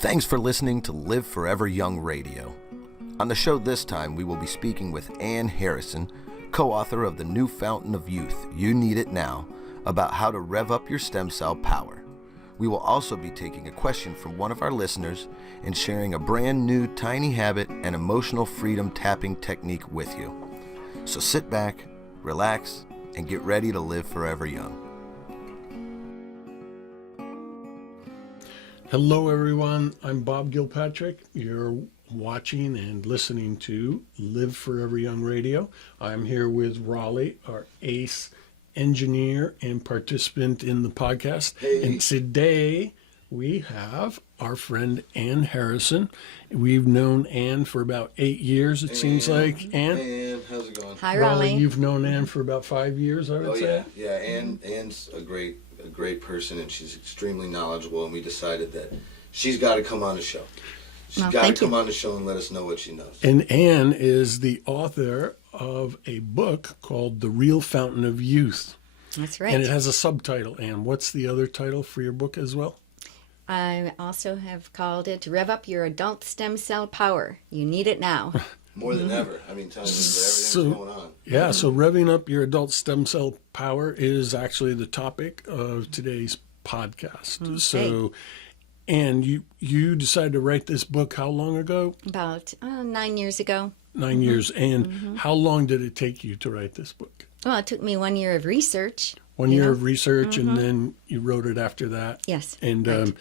Thanks for listening to Live Forever Young Radio. On the show this time, we will be speaking with Ann Harrison, co-author of The New Fountain of Youth, You Need It Now, about how to rev up your stem cell power. We will also be taking a question from one of our listeners and sharing a brand new tiny habit and emotional freedom tapping technique with you. So sit back, relax, and get ready to live forever young. Hello everyone, I'm Bob Gilpatrick. You're watching and listening to Live Forever Young Radio. I'm here with Rollie, our ace engineer and participant in the podcast. Hey. And today we have our friend Ann Harrison. We've known Ann for about 8 years, it seems like. Ann? Hey, Ann, how's it going? Hi, Rollie. You've known Ann for about 5 years, I would say. Yeah. Ann's a great person, and she's extremely knowledgeable, and we decided that she's got to come on the show. She's got to come on the show and let us know what she knows. And Ann is the author of a book called The Real Fountain of Youth. That's right. And it has a subtitle. Ann, what's the other title for your book as well? I also have called it Rev Up Your Adult Stem Cell Power. You Need It Now. More than ever. I mean, telling you that everything's going on. Yeah, so revving up your adult stem cell power is actually the topic of today's podcast. Okay. So, and you decided to write this book how long ago? About 9 years ago. 9 years. And how long did it take you to write this book? Well, it took me 1 year of research. 1 year of research, and then you wrote it after that. Yes. And right.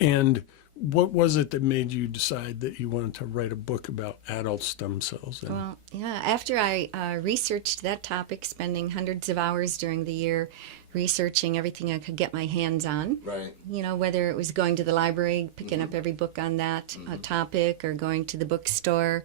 And what was it that made you decide that you wanted to write a book about adult stem cells? Well, yeah, after I researched that topic, spending hundreds of hours during the year researching everything I could get my hands on. Right. You know, whether it was going to the library, picking up every book on that topic, or going to the bookstore.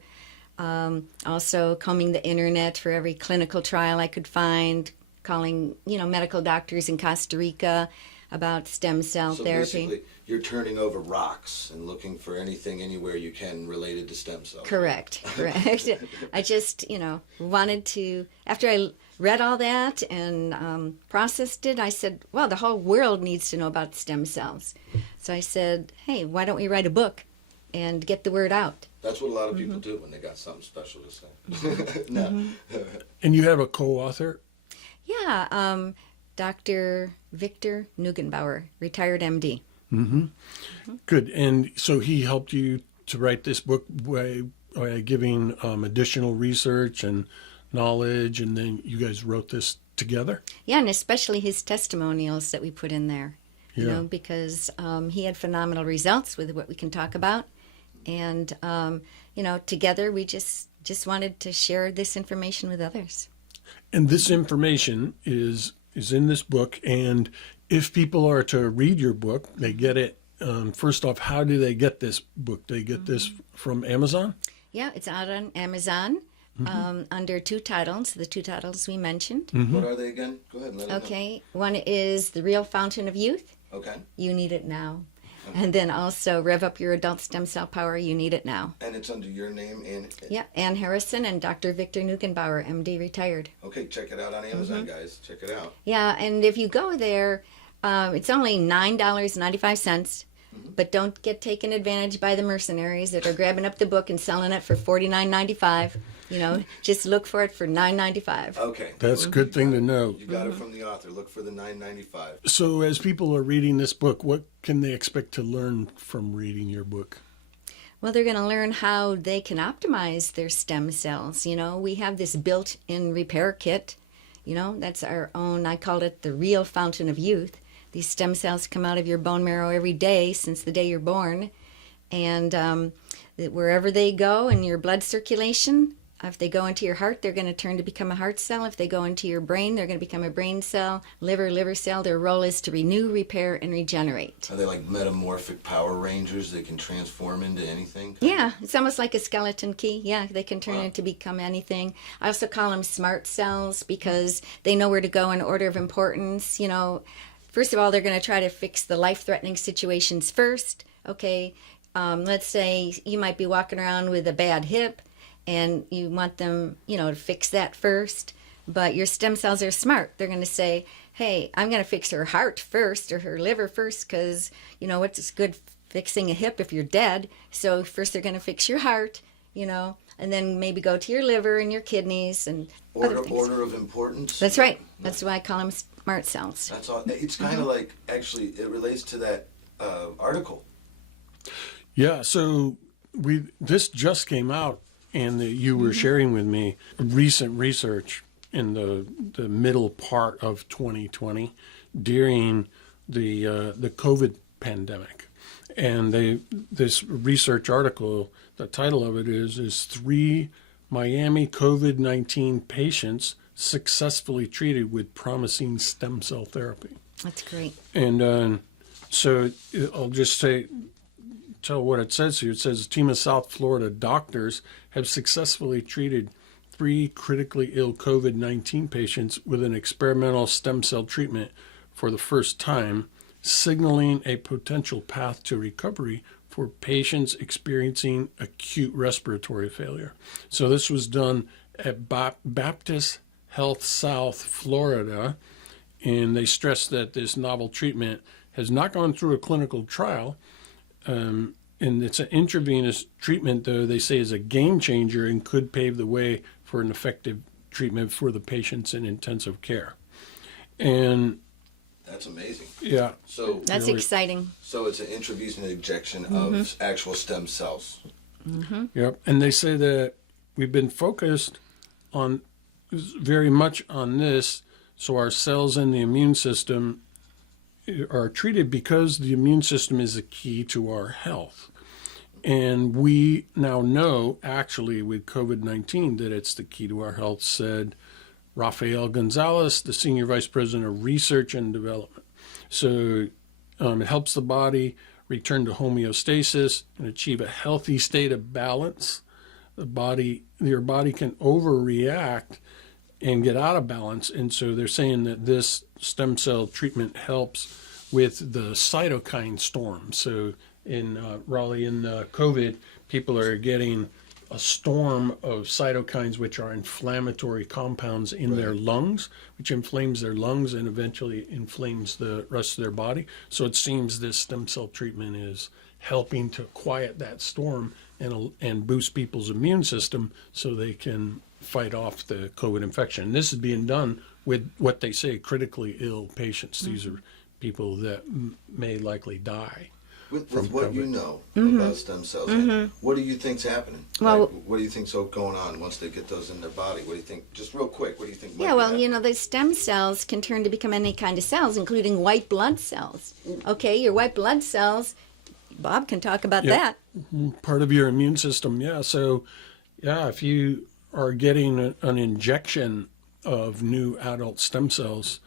Also combing the internet for every clinical trial I could find, calling, medical doctors in Costa Rica about stem cell therapy. Basically, you're turning over rocks and looking for anything anywhere you can related to stem cells. Correct. I just, wanted to, after I read all that and processed it, I said, well, the whole world needs to know about stem cells. So I said, hey, why don't we write a book and get the word out? That's what a lot of people do when they got something special to say. No. And you have a co-author? Yeah, Dr. Victor Nugenbauer, retired MD. Good. And so he helped you to write this book by giving additional research and knowledge, and then you guys wrote this together? Yeah, and especially his testimonials that we put in there, Yeah. because he had phenomenal results with what we can talk about. And, together we just wanted to share this information with others. And this information is in this book, and if people are to read your book, they get it. First off, how do they get this book? They get this from Amazon? Yeah, it's out on Amazon under two titles, the two titles we mentioned. What are they again? Go ahead and let us know. Okay, one is The Real Fountain of Youth. Okay. You Need It Now. And then also Rev Up Your Adult Stem Cell Power, You Need It Now. And it's under your name and... Yeah, Ann Harrison and Dr. Victor Nugenbauer, MD, retired. Okay, check it out on Amazon, guys. Check it out. Yeah, and if you go there, it's only $9.95, but don't get taken advantage by the mercenaries that are grabbing up the book and selling it for $49.95. Just look for it for $9.95. Okay. That's a good thing to know. You got it from the author. Look for the $9.95. So as people are reading this book, what can they expect to learn from reading your book? Well, they're going to learn how they can optimize their stem cells. We have this built-in repair kit. That's our own, I called it the real fountain of youth. These stem cells come out of your bone marrow every day since the day you're born. And wherever they go in your blood circulation, if they go into your heart, they're going to turn to become a heart cell. If they go into your brain, they're going to become a brain cell, liver cell. Their role is to renew, repair, and regenerate. Are they like metamorphic Power Rangers? They can transform into anything? Yeah, it's almost like a skeleton key. Yeah, they can turn into become anything. I also call them smart cells because they know where to go in order of importance. First of all, they're going to try to fix the life-threatening situations first. Okay, let's say you might be walking around with a bad hip, and you want them, to fix that first. But your stem cells are smart. They're going to say, hey, I'm going to fix her heart first or her liver first because, what's good fixing a hip if you're dead. So first they're going to fix your heart, and then maybe go to your liver and your kidneys and other things. Order of importance. That's right. That's why I call them smart cells. That's all. It's kind of like, actually, it relates to that article. Yeah, so this just came out, and you were sharing with me recent research in the middle part of 2020 during the COVID pandemic. And this research article, the title of it is 3 Miami COVID-19 patients successfully treated with promising stem cell therapy. That's great. And so I'll just tell what it says here. It says a team of South Florida doctors have successfully treated 3 critically ill COVID-19 patients with an experimental stem cell treatment for the first time, signaling a potential path to recovery for patients experiencing acute respiratory failure. So this was done at Baptist Health South Florida, and they stressed that this novel treatment has not gone through a clinical trial, and it's an intravenous treatment, though they say is a game changer and could pave the way for an effective treatment for the patients in intensive care. And that's amazing. Yeah. So that's exciting. So it's an intravenous injection of actual stem cells. Mm-hmm. Yep. And they say that we've been focused on very much on this, so our cells in the immune system are treated because the immune system is a key to our health. And we now know, actually, with COVID-19, that it's the key to our health, said Rafael Gonzalez, the Senior Vice President of Research and Development. So it helps the body return to homeostasis and achieve a healthy state of balance. Your body can overreact and get out of balance. And so they're saying that this stem cell treatment helps with the cytokine storm. So in Raleigh, in COVID, people are getting a storm of cytokines, which are inflammatory compounds in their lungs, which inflames their lungs and eventually inflames the rest of their body. So it seems this stem cell treatment is helping to quiet that storm and boost people's immune system so they can fight off the COVID infection. This is being done with what they say critically ill patients. These are people that may likely die. With what you know about stem cells, what do you think's happening? Well, what do you think's going on once they get those in their body? What do you think? Just real quick, what do you think? Yeah, well, the stem cells can turn to become any kind of cells, including white blood cells. Okay, your white blood cells, Bob can talk about that. Part of your immune system, yeah. So, yeah, if you are getting an injection of new adult stem cells,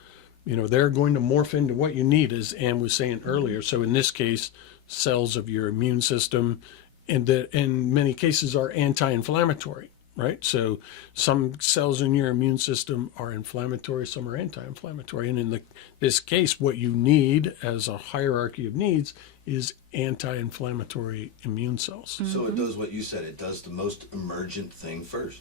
they're going to morph into what you need, as Ann was saying earlier. So in this case, cells of your immune system, and that in many cases are anti-inflammatory, right? So some cells in your immune system are inflammatory, some are anti-inflammatory. And in this case, what you need as a hierarchy of needs is anti-inflammatory immune cells. So it does what you said. It does the most emergent thing first.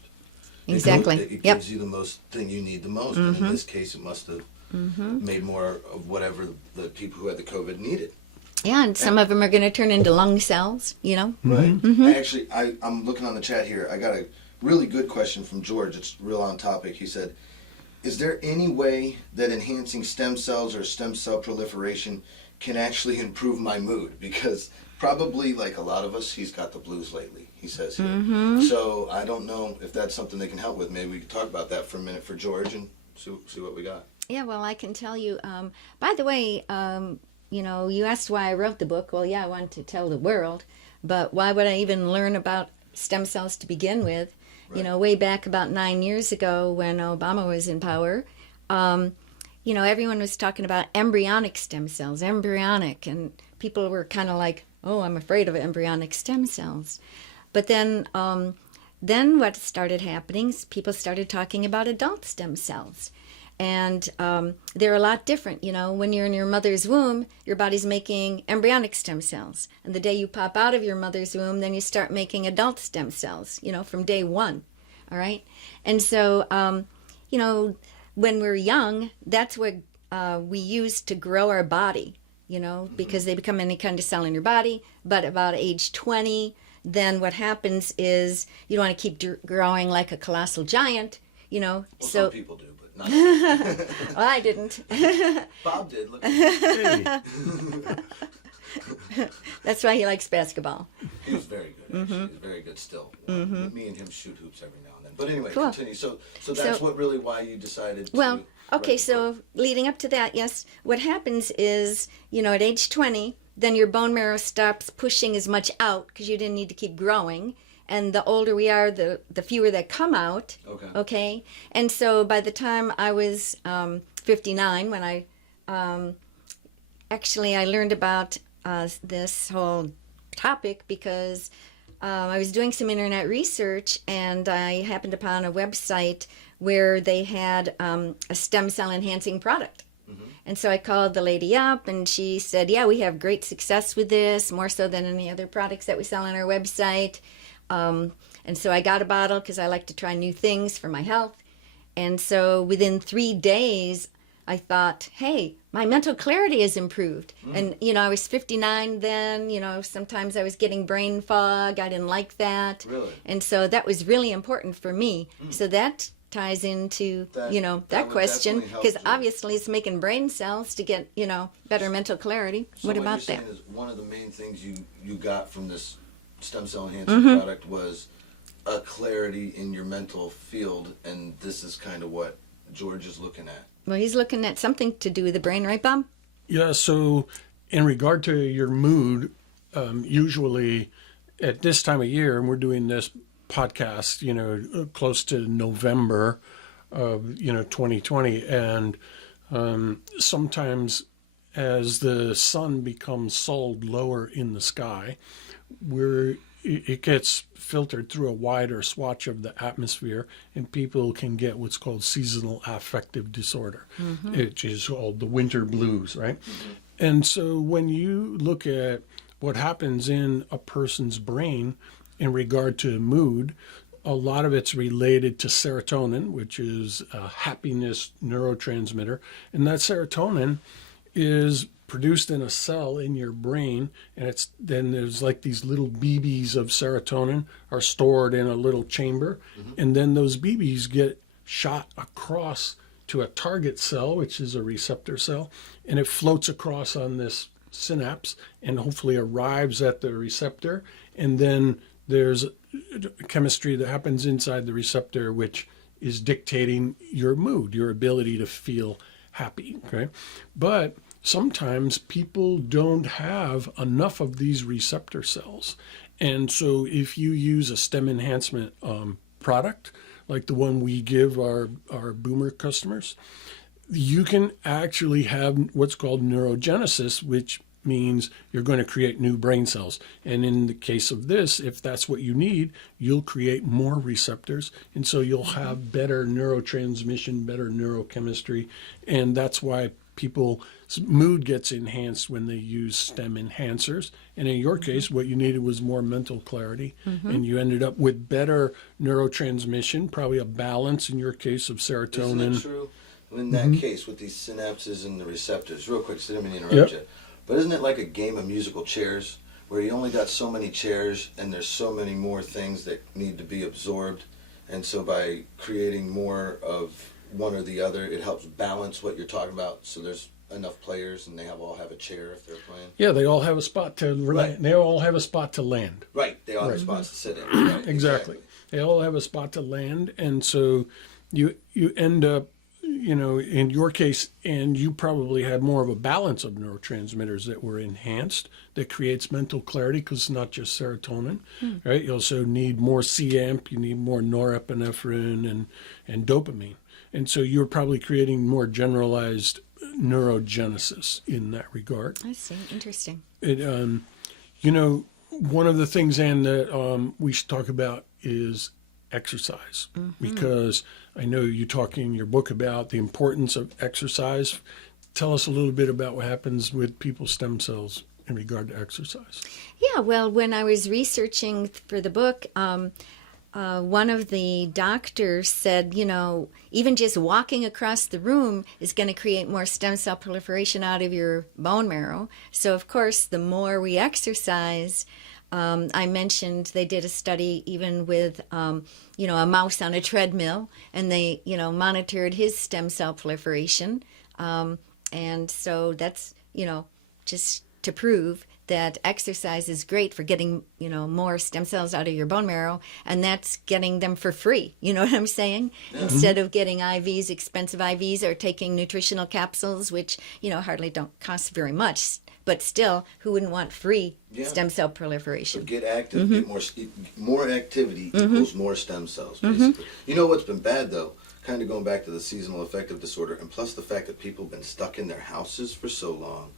Exactly. It gives you the most thing you need the most. And in this case, it must have made more of whatever the people who had the COVID needed. Yeah, and some of them are going to turn into lung cells, Right. Actually, I'm looking on the chat here. I got a really good question from George. It's real on topic. He said, is there any way that enhancing stem cells or stem cell proliferation can actually improve my mood? Because probably, like a lot of us, he's got the blues lately, he says here. So I don't know if that's something they can help with. Maybe we could talk about that for a minute for George and see what we got. Yeah, well, I can tell you. By the way, you asked why I wrote the book. Well, yeah, I wanted to tell the world. But why would I even learn about stem cells to begin with? Right. Way back about 9 years ago when Obama was in power, everyone was talking about embryonic stem cells, and people were kind of like, oh, I'm afraid of embryonic stem cells. But then what started happening is people started talking about adult stem cells. And they're a lot different. When you're in your mother's womb, your body's making embryonic stem cells. And the day you pop out of your mother's womb, then you start making adult stem cells, from day one. All right? And so, when we're young, that's what we use to grow our body. because they become any kind of cell in your body. But about age 20, then what happens is you don't want to keep growing like a colossal giant, Well, so some people do, but not me. well, I didn't. Bob did. Look at That's why he likes basketball. He was very good, actually. He's very good still. Me and him shoot hoops every now and then. But anyway, Cool. continue. So that's why you decided to... Well, okay, write the book. so leading up to that, yes, what happens is, at age 20, then your bone marrow stops pushing as much out because you didn't need to keep growing. And the older we are, the fewer that come out. Okay. And so by the time I was 59, when I I learned about this whole topic because I was doing some internet research, and I happened upon a website where they had a stem cell enhancing product. And so I called the lady up, and she said, yeah, we have great success with this, more so than any other products that we sell on our website. And so I got a bottle because I like to try new things for my health. And so within 3 days, I thought, hey, my mental clarity has improved. And, I was 59 then, sometimes I was getting brain fog. I didn't like that. Really? And so that was really important for me. So that ties into, that question, because obviously it's making brain cells to get, better mental clarity. So what about you're that? saying is one of the main things you got from this stem cell enhancing product was a clarity in your mental field, and this is kind of what George is looking at. Well, he's looking at something to do with the brain, right, Bob? Yeah, so in regard to your mood, usually at this time of year, and we're doing this podcast, close to November of, 2020, and sometimes as the sun becomes sold lower in the sky, it gets filtered through a wider swatch of the atmosphere, and people can get what's called seasonal affective disorder, which is called the winter blues, right? And so when you look at what happens in a person's brain in regard to mood, a lot of it's related to serotonin, which is a happiness neurotransmitter. And that serotonin is produced in a cell in your brain, and then there's like these little BBs of serotonin are stored in a little chamber, and then those BBs get shot across to a target cell, which is a receptor cell, and it floats across on this synapse and hopefully arrives at the receptor. And then there's chemistry that happens inside the receptor which is dictating your mood, your ability to feel happy. Okay, but sometimes people don't have enough of these receptor cells. And so if you use a stem enhancement product, like the one we give our boomer customers, you can actually have what's called neurogenesis, which means you're going to create new brain cells. And in the case of this, if that's what you need, you'll create more receptors. And so you'll have better neurotransmission, better neurochemistry. And that's why people's mood gets enhanced when they use stem enhancers. And in your case, what you needed was more mental clarity. And you ended up with better neurotransmission, probably a balance in your case of serotonin. Isn't that true? In that case, with these synapses and the receptors, real quick, so I didn't mean to interrupt you, but isn't it like a game of musical chairs, where you only got so many chairs and there's so many more things that need to be absorbed, and so by creating more of one or the other, it helps balance what you're talking about, so there's enough players and they all have a chair if they're playing? Yeah, they all have a spot to Right. They all have a spot to land. Right, they all have spots to sit in. Right, Exactly. They all have a spot to land, and so you end up, in your case, and you probably had more of a balance of neurotransmitters that were enhanced that creates mental clarity, because it's not just serotonin, right? You also need more CAMP, you need more norepinephrine and dopamine. And so you're probably creating more generalized neurogenesis in that regard. I see. Interesting. One of the things, Anne, that we should talk about is exercise, because I know you talk in your book about the importance of exercise. Tell us a little bit about what happens with people's stem cells in regard to exercise. Yeah, well, when I was researching for the book, one of the doctors said, even just walking across the room is going to create more stem cell proliferation out of your bone marrow. So, of course, the more we exercise, I mentioned they did a study even with, a mouse on a treadmill, and they, monitored his stem cell proliferation. And so that's, just to prove that exercise is great for getting, more stem cells out of your bone marrow, and that's getting them for free. You know what I'm saying? Yeah. Instead of getting IVs, expensive IVs, or taking nutritional capsules, which, hardly don't cost very much. But still, who wouldn't want free stem cell proliferation? So get active, get more activity equals more stem cells, basically. You know what's been bad, though? Kind of going back to the seasonal affective disorder, and plus the fact that people have been stuck in their houses for so long,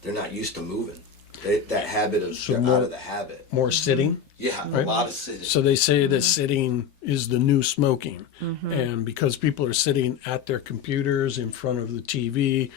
they're not used to moving. That habit of, they're out of the habit. More sitting? Yeah, right? A lot of sitting. So they say that sitting is the new smoking. And because people are sitting at their computers in front of the TV,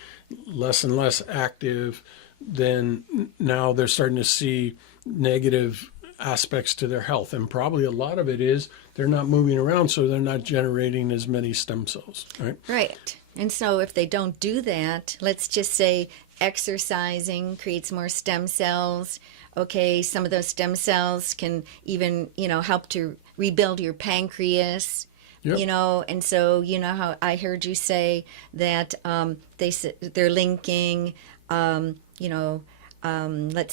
less and less active, then now they're starting to see negative aspects to their health. And probably a lot of it is they're not moving around, so they're not generating as many stem cells, right? Right. And so if they don't do that, let's just say exercising creates more stem cells. Okay, some of those stem cells can even, help to rebuild your pancreas. Yep. And so how I heard you say that they're linking, let's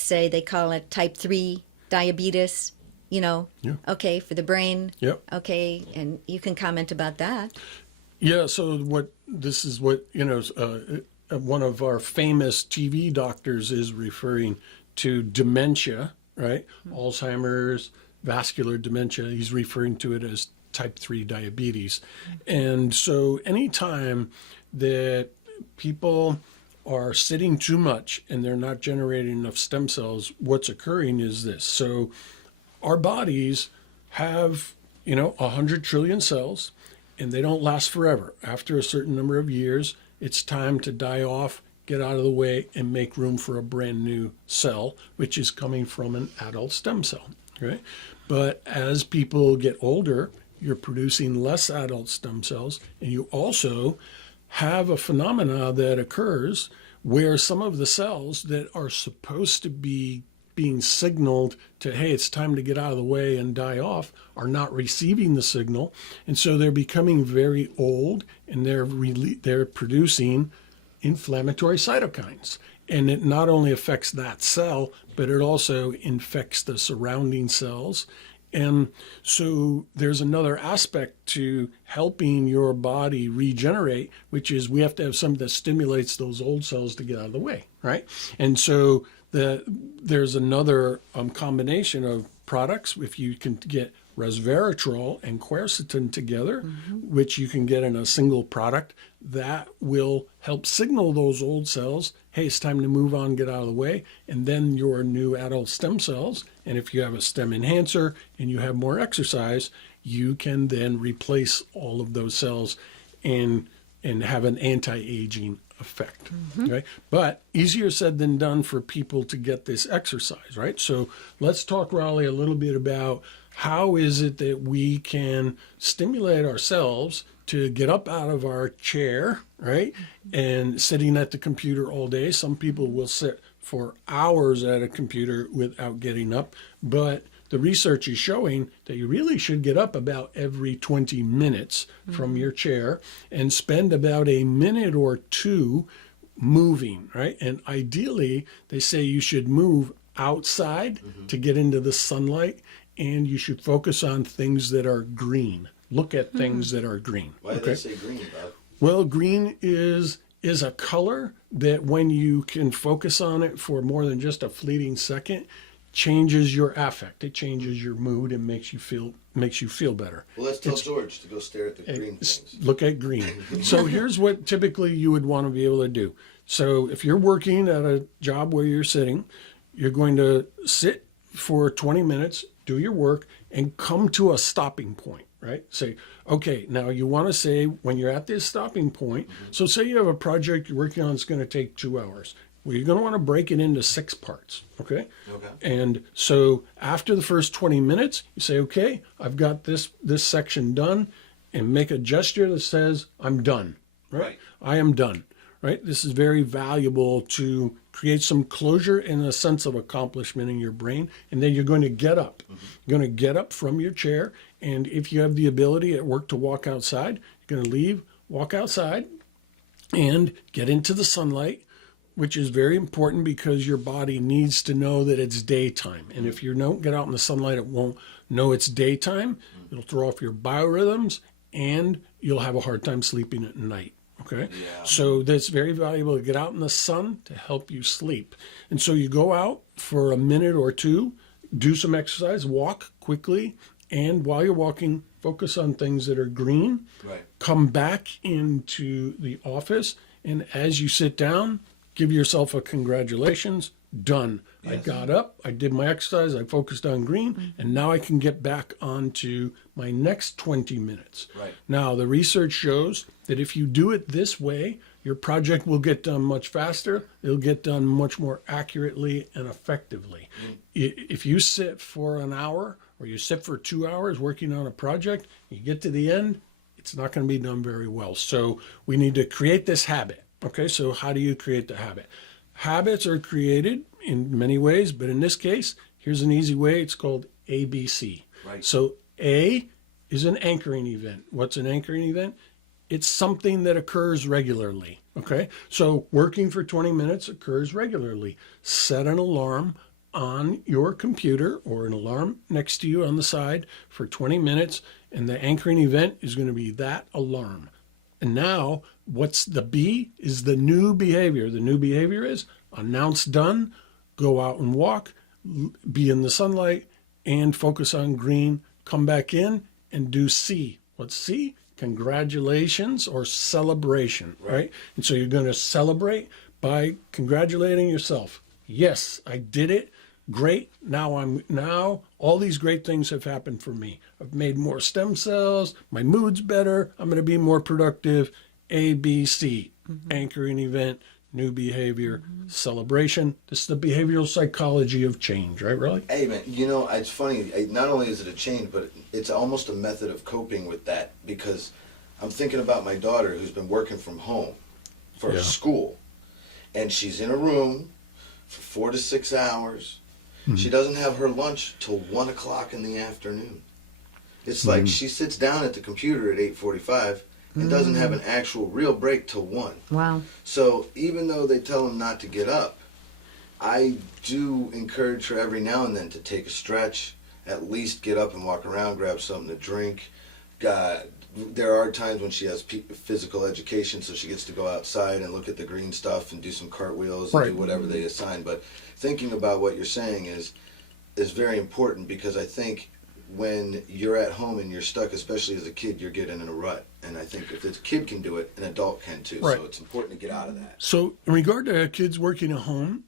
say they call it type 3 diabetes, okay, for the brain. Yep. Okay, and you can comment about that. Yeah, so this is what one of our famous TV doctors is referring to dementia, right? Alzheimer's, vascular dementia. He's referring to it as type 3 diabetes. And so anytime that people are sitting too much and they're not generating enough stem cells, what's occurring is this. So our bodies have, 100 trillion cells, and they don't last forever. After a certain number of years, it's time to die off, get out of the way, and make room for a brand new cell, which is coming from an adult stem cell, right? But as people get older, you're producing less adult stem cells, and you also have a phenomena that occurs where some of the cells that are supposed to be being signaled to, hey, it's time to get out of the way and die off, are not receiving the signal. And so they're becoming very old, and they're producing inflammatory cytokines. And it not only affects that cell, but it also infects the surrounding cells. And so there's another aspect to helping your body regenerate, which is we have to have something that stimulates those old cells to get out of the way, right? And so there's another combination of products. If you can get resveratrol and quercetin together, which you can get in a single product, that will help signal those old cells, hey, it's time to move on, get out of the way, and then your new adult stem cells. And if you have a stem enhancer and you have more exercise, you can then replace all of those cells and have an anti-aging effect, right? But easier said than done for people to get this exercise, right? So let's talk, Rollie, a little bit about how is it that we can stimulate ourselves to get up out of our chair, right? And sitting at the computer all day. Some people will sit for hours at a computer without getting up, but the research is showing that you really should get up about every 20 minutes from your chair and spend about a minute or two moving, right? And ideally, they say you should move outside to get into the sunlight, and you should focus on things that are green. Look at things that are green. Why do they say green, Bob? Well, green is a color that when you can focus on it for more than just a fleeting second, changes your affect. It changes your mood and makes you feel better. Well, let's tell George to go stare at the green things. Look at green. So here's what typically you would want to be able to do. So if you're working at a job where you're sitting, you're going to sit for 20 minutes, do your work, and come to a stopping point, right? Say, okay, now you want to say when you're at this stopping point, so say you have a project you're working on that's going to take 2 hours. Well, you're going to want to break it into 6 parts, okay? Okay. And so after the first 20 minutes, you say, okay, I've got this section done, and make a gesture that says, I'm done, right? I am done, right? This is very valuable to create some closure and a sense of accomplishment in your brain. And then you're going to get up. You're going to get up from your chair. And if you have the ability at work to walk outside, you're going to leave, walk outside, and get into the sunlight, which is very important because your body needs to know that it's daytime. And if you don't get out in the sunlight, it won't know it's daytime. It'll throw off your biorhythms, and you'll have a hard time sleeping at night. Okay? Yeah. So that's very valuable to get out in the sun to help you sleep. And so you go out for a minute or two, do some exercise, walk quickly, and while you're walking, focus on things that are green. Right. Come back into the office, and as you sit down, give yourself a congratulations, done. Yes. I got up, I did my exercise, I focused on green, and now I can get back onto my next 20 minutes. Right. Now, the research shows that if you do it this way, your project will get done much faster, it'll get done much more accurately and effectively. If you sit for an hour or you sit for 2 hours working on a project, you get to the end, it's not going to be done very well. So we need to create this habit. Okay, so how do you create the habit? Habits are created in many ways, but in this case, here's an easy way. It's called ABC. Right. So A is an anchoring event. What's an anchoring event? It's something that occurs regularly. Okay, so working for 20 minutes occurs regularly. Set an alarm on your computer or an alarm next to you on the side for 20 minutes, and the anchoring event is going to be that alarm. And now, what's the B is the new behavior. The new behavior is announce done, go out and walk, be in the sunlight, and focus on green, come back in and do C. What's C? Congratulations or celebration, right? And so you're going to celebrate by congratulating yourself. Yes, I did it. Great. Now all these great things have happened for me. I've made more stem cells. My mood's better. I'm going to be more productive. A, B, C. Anchoring event, new behavior, celebration. This is the behavioral psychology of change, right, Rollie? Hey, man, it's funny. Not only is it a change, but it's almost a method of coping with that, because I'm thinking about my daughter who's been working from home for school, and she's in a room for 4 to 6 hours. She doesn't have her lunch till 1 o'clock in the afternoon. It's like she sits down at the computer at 8:45 and doesn't have an actual real break till 1. Wow. So even though they tell them not to get up, I do encourage her every now and then to take a stretch, at least get up and walk around, grab something to drink. There are times when she has physical education, so she gets to go outside and look at the green stuff and do some cartwheels and do whatever they assign. But thinking about what you're saying is very important, because I think when you're at home and you're stuck, especially as a kid, you're getting in a rut. And I think if the kid can do it, an adult can too. Right. So it's important to get out of that. So in regard to kids working at home,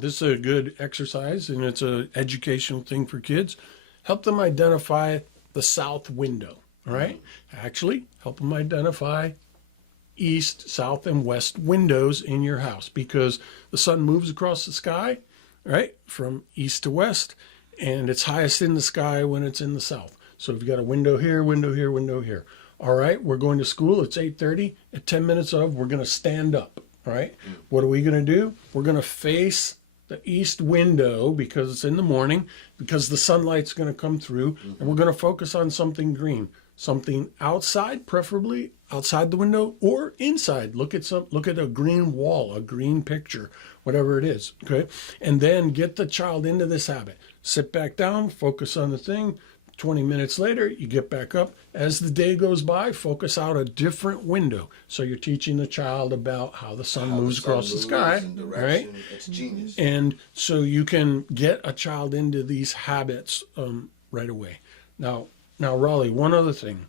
this is a good exercise, and it's an educational thing for kids. Help them identify the south window. All right. Actually, help them identify east, south, and west windows in your house, because the sun moves across the sky, right, from east to west, and it's highest in the sky when it's in the south. So if you've got a window here, window here, window here. All right, we're going to school. It's 8:30. At 10 minutes of, we're going to stand up. All right. What are we going to do? We're going to face the east window because it's in the morning, because the sunlight's going to come through, and we're going to focus on something green. Something outside, preferably outside the window or inside. Look at a green wall, a green picture, whatever it is. Okay. And then get the child into this habit. Sit back down, focus on the thing. 20 minutes later, you get back up. As the day goes by, focus out a different window. So you're teaching the child about how the sun moves across the sky, right? It's genius. And so you can get a child into these habits right away. Now, Rollie, one other thing.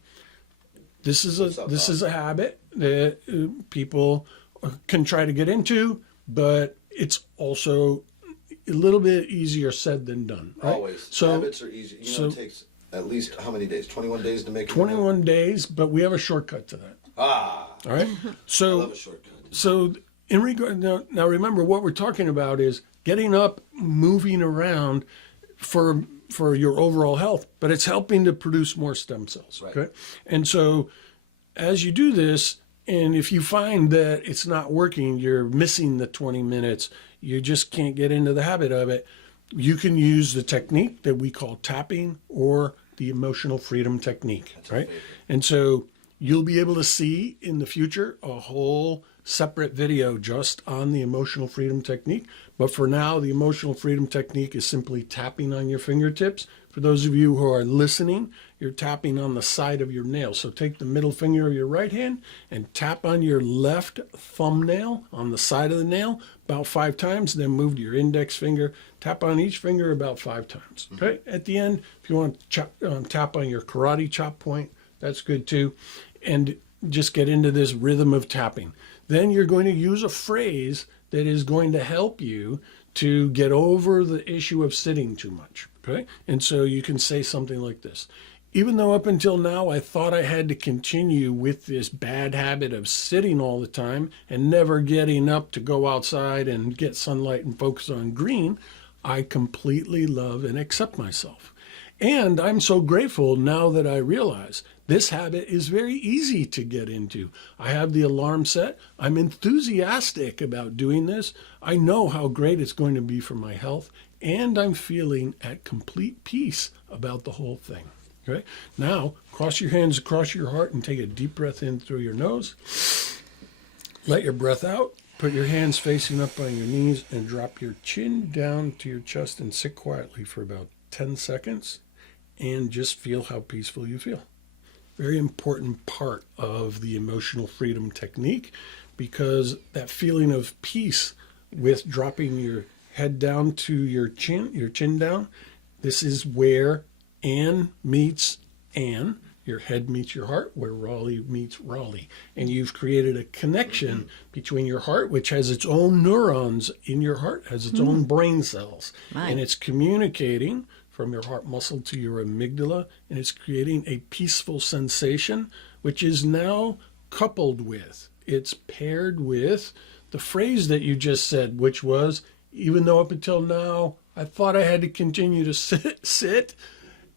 This is a habit that people can try to get into, but it's also a little bit easier said than done. Right? Always. So habits are easy. It takes at least how many days? 21 days to make it. 21 days, but we have a shortcut to that. All right. So I love a shortcut. So In regard now, remember what we're talking about is getting up, moving around for your overall health, but it's helping to produce more stem cells. Right. Okay, and so as you do this, and if you find that it's not working, you're missing the 20 minutes, you just can't get into the habit of it, you can use the technique that we call tapping or the emotional freedom technique, right? And so you'll be able to see in the future a whole separate video just on the emotional freedom technique. But for now, the emotional freedom technique is simply tapping on your fingertips. For those of you who are listening, you're tapping on the side of your nail. So take the middle finger of your right hand and tap on your left thumbnail on the side of the nail about 5 times. Then move to your index finger, tap on each finger about 5 times. Okay. At the end, if you want to tap on your karate chop point, that's good too. And just get into this rhythm of tapping. Then you're going to use a phrase that is going to help you to get over the issue of sitting too much. Okay. And so you can say something like this. Even though up until now I thought I had to continue with this bad habit of sitting all the time and never getting up to go outside and get sunlight and focus on green, I completely love and accept myself. And I'm so grateful now that I realize this habit is very easy to get into. I have the alarm set. I'm enthusiastic about doing this. I know how great it's going to be for my health, and I'm feeling at complete peace about the whole thing. Okay. Now, cross your hands across your heart and take a deep breath in through your nose. Let your breath out. Put your hands facing up on your knees and drop your chin down to your chest and sit quietly for about 10 seconds and just feel how peaceful you feel. Very important part of the emotional freedom technique, because that feeling of peace with dropping your head down to your chin down, this is where Ann meets Ann, your head meets your heart, where Rollie meets Rollie. And you've created a connection between your heart, which has its own neurons in your heart, has its own brain cells. Right. And it's communicating from your heart muscle to your amygdala, and it's creating a peaceful sensation, which is now coupled with, it's paired with the phrase that you just said, which was, even though up until now I thought I had to continue to sit,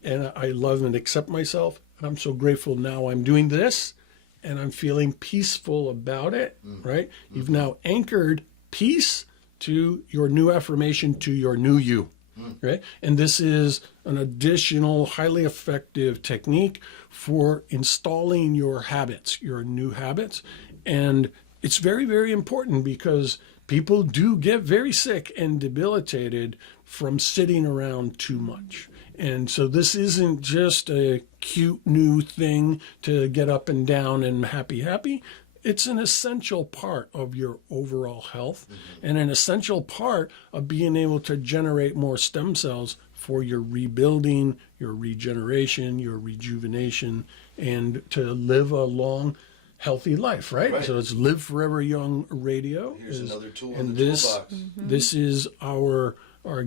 and I love and accept myself, and I'm so grateful now I'm doing this, and I'm feeling peaceful about it, right? You've now anchored peace to your new affirmation, to your new you. Right? And this is an additional highly effective technique for installing your habits, your new habits. And it's very, very important because people do get very sick and debilitated from sitting around too much. And so this isn't just a cute new thing to get up and down and happy. It's an essential part of your overall health and an essential part of being able to generate more stem cells for your rebuilding, your regeneration, your rejuvenation, and to live a long, healthy life, right? So it's Live Forever Young Radio. Here's another tool in and the this, toolbox. This is our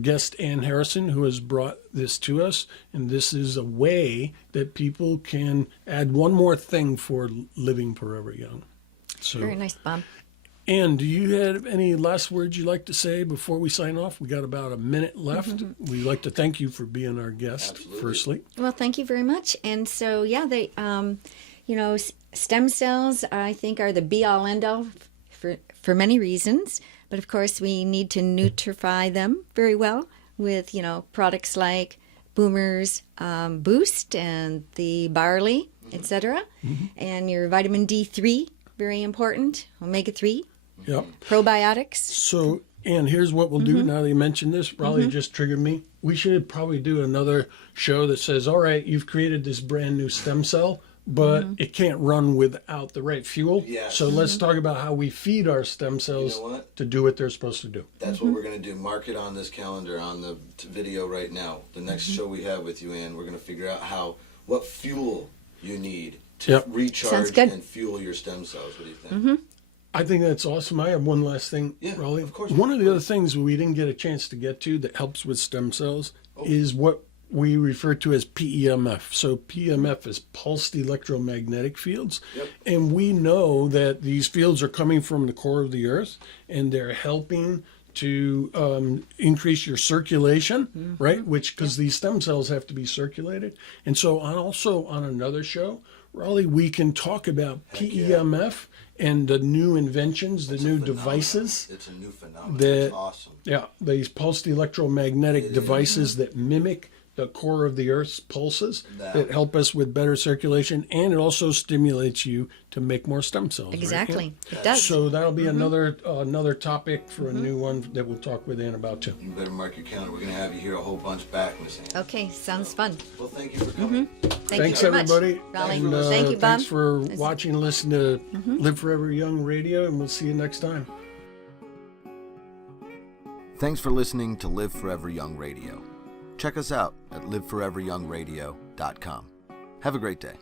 guest, Ann Harrison, who has brought this to us. And this is a way that people can add one more thing for living forever young. So, Very nice, Bob. Ann, do you have any last words you'd like to say before we sign off? We got about a minute left. We'd like to thank you for being our guest, firstly. Well, thank you very much. And so, yeah, they, stem cells, I think, are the be-all, end-all for many reasons. But, of course, we need to nutrify them very well with, products like Boomer's Boost and the barley, etc. And your vitamin D3, very important, omega-3, Yep. probiotics. So, Ann, here's what we'll do now that you mentioned this. Probably just triggered me. We should probably do another show that says, all right, you've created this brand new stem cell, but it can't run without the right fuel. Yes. So let's talk about how we feed our stem cells to do what they're supposed to do. That's what we're going to do. Mark it on this calendar, on the video right now. The next show we have with you, Ann, we're going to figure out what fuel you need to recharge and fuel your stem cells. What do you think? I think that's awesome. I have one last thing, Rollie. Of course. One of the other things we didn't get a chance to get to that helps with stem cells is what we refer to as PEMF. So PEMF is pulsed electromagnetic fields. Yep. And we know that these fields are coming from the core of the earth, and they're helping to increase your circulation, right? Which, because these stem cells have to be circulated. And so also on another show, Rollie, we can talk about PEMF and the new inventions, the new devices. It's a new phenomenon. That, It's awesome. Yeah, these pulsed electromagnetic devices that mimic the core of the Earth's pulses that help us with better circulation, and it also stimulates you to make more stem cells. Exactly. Right? It does. So that'll be another topic for a new one that we'll talk with Ann about too. You better mark your calendar. We're going to have you here a whole bunch back, Miss Ann. Okay, sounds fun. Well, thank you for coming. Thanks, you very everybody. much, Rollie. And, Thank you, Bob. Thanks for watching and listening to Live Forever Young Radio, and we'll see you next time. Thanks for listening to Live Forever Young Radio. Check us out at liveforeveryoungradio.com. Have a great day.